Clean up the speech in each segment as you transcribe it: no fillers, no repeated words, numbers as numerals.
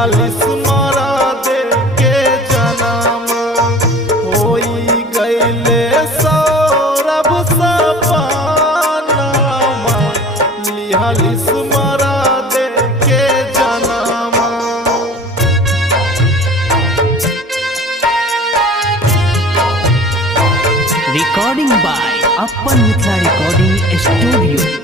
लिहालिस मरा दे के जनम होई गईले सौरभ सपनामा लिहालिस मरा दे के जनम। Recording by Appan Mithila Recording Studio।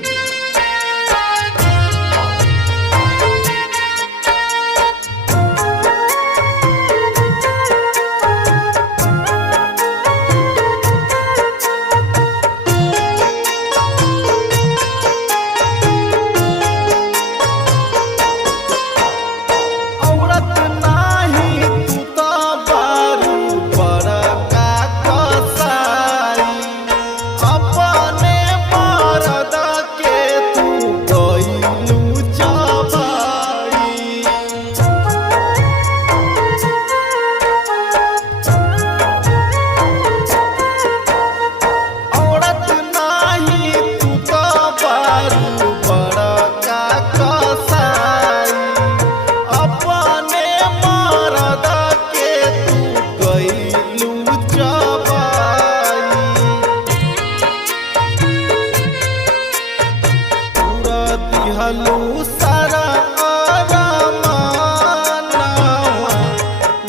हलू सारा आरामानावा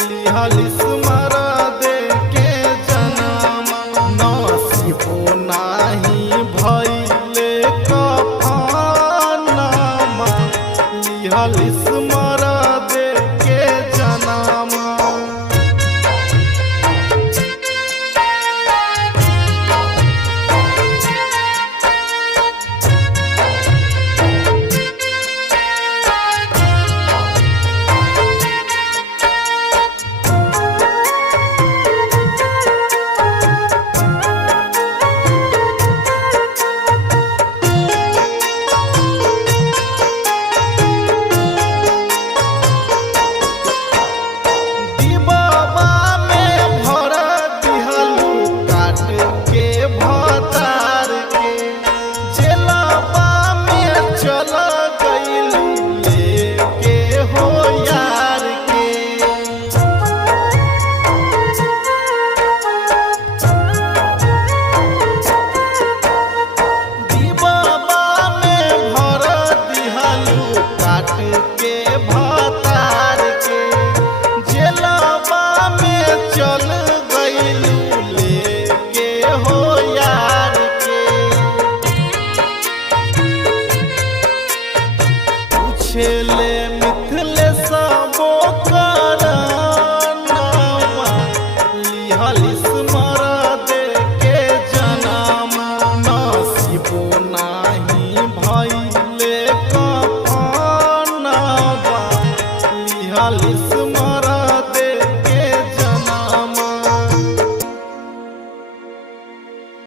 लिहालिस मरा दे के जनम नसीबो नाही भइले कफनामा लिहालिस मरा दे के जनम। छेले मिथिलेश बोकरनामा लिहालिस मरा दे के जनम नसीबो नाही भइले कफनावा लिहालिस